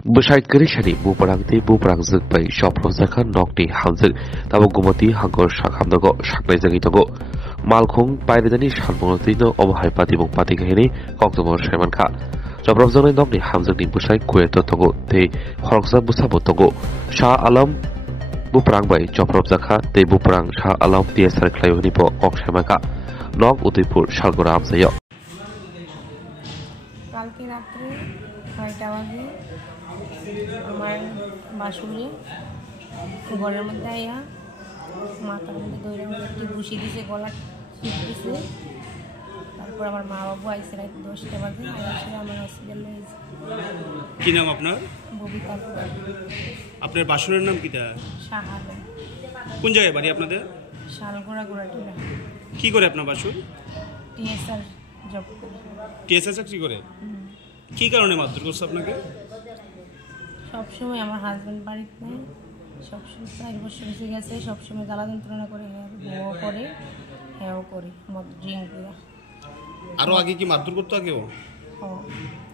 Besaidkari shani buparangti buparangzik bai shoprozakha nokni hamzik tabo gumati hangor shakhamdago shaknaizagi tago malkhung paidani shanmonotino obhai patibong patigahini koktomor shaimankha jobrobjanai nokni hamzikni busai kueto tago te khoroksa busabo tago Shah Alam buparang bai jobrobjakha te buparang Shah Alam tsr khlaihoni po kok shaimanka nok Udaipur Shalgora amsayo কালকে রাত্রে 6টা বাজে আমার বাসুরে ঘরের মধ্যে আইয়া মাথার মধ্যে দইরা একটু ঘুষি দিছে গলা ছিটতেছে তারপর আমার মা বাবু আইসে রাত 10টা বাজে আইসে আমার হসপিটালে নিয়েছে। কি নাম আপনার? ববিতা। আপনার বাসুরের নাম কিটা? শাহ আলম। কোন জায়গায় বাড়ি আপনাদের? শালগোড়া গোড়াটিলা। কি করে আপনার বাসুর? টিএসআর জব করে। টিএসআর চাকরি করে? কি কারণে মারধর করছে আপনাকে? সবসময় আমার হাজব্যান্ড বাড়িতে নেই, সবসময় 4 বছর এসে গেছে, সবসময় জ্বালা যন্ত্রণা করে, বউও করে, হ্যাঁও করে, মদ ড্রিঙ্ক করে। আরও আগে কি মারধর করতো আগেও?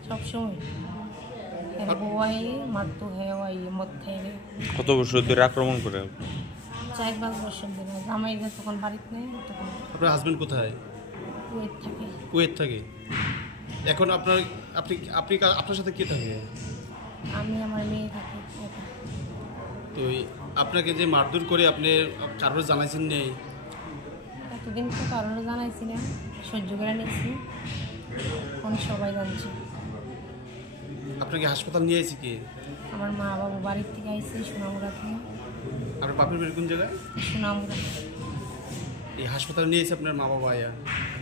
সবসময় বউ আই মারতো, হ্যাঁও আই মদ খেয়ে। কত বছর ধরে আক্রমণ করে? 4-5 বছর ধরে। জামাই তখন বাড়িতে নেই তখন। আপনার হাজব্যান্ড কোথায়? কুয়েত থাকে। কুয়েত থাকে। এখন আপনার সাথে কে থাকে? আমি আমার মেয়ে থাকি। তো আপনাকে যে মারধর করে আপনি কারোর জানাইছেন নেই? এতদিন তো কারোর জানাইছি না, সহ্য করে নিয়েছি, এখন সবাই জানছে। আপনাকে হাসপাতাল নিয়ে আইছি কি? আমার মা বাবু বাড়ির থেকে আইছে সোনামুড়া থেকে। আপনার বাপের বাড়ি কোন জায়গায়? সোনামুড়া। এই হাসপাতালে নিয়ে এসে আপনার মা বাবা আয়া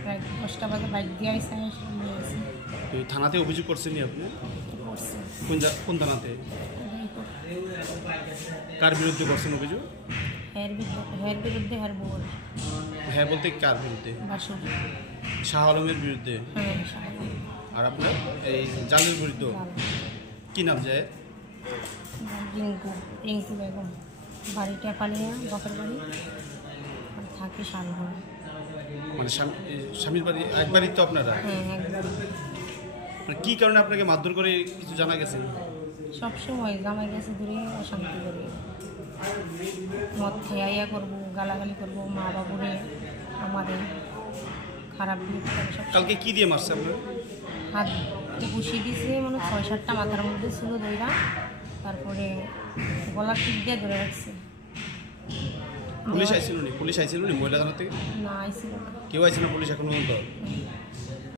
প্রায় 10টা বাজে বাইক দিয়ে আইসে নিয়ে এসে। তো থানাতে অভিযোগ করছেন নি আপনি? করছে। কোন থানাতে? কার বিরুদ্ধে করছেন অভিযোগ? হের বিরুদ্ধে হের বউর। হ্যাঁ বলতে কার বিরুদ্ধে? বাসুর। শাহ আলমের বিরুদ্ধে। হ্যাঁ, শাহ আলম। আর আপনার এই জালের বিরুদ্ধে কি নাম যায়? রিঙ্কু বেগম। বাড়িটা পালিয়ে বাপের বাড়ি, আর থাকে শালগড়া। মানে স্বামীর বাড়ি একবারই তো আপনারা? হ্যাঁ, একবার। মানে কি কারণে আপনাকে মারধর করে কিছু জানা গেছে? সবসময় জামাই গেছে দূরে অশান্তি করে, মদ খেয়ে ইয়া করবো, গালাগালি করবো, মা বাবুরে আমাদের খারাপ সব। কালকে কি দিয়ে মারছে আপনার? হাত ঘুষি দিছে, মানে 6-7টা মাথার মধ্যে ছিল দইরা, তারপরে গলা টিপ দিয়ে ধরে রাখছে। পুলিশ আইছিল নি মহিলা থানা থেকে? না, আইছিল না। কেউ আইছিল পুলিশ এখন পর্যন্ত?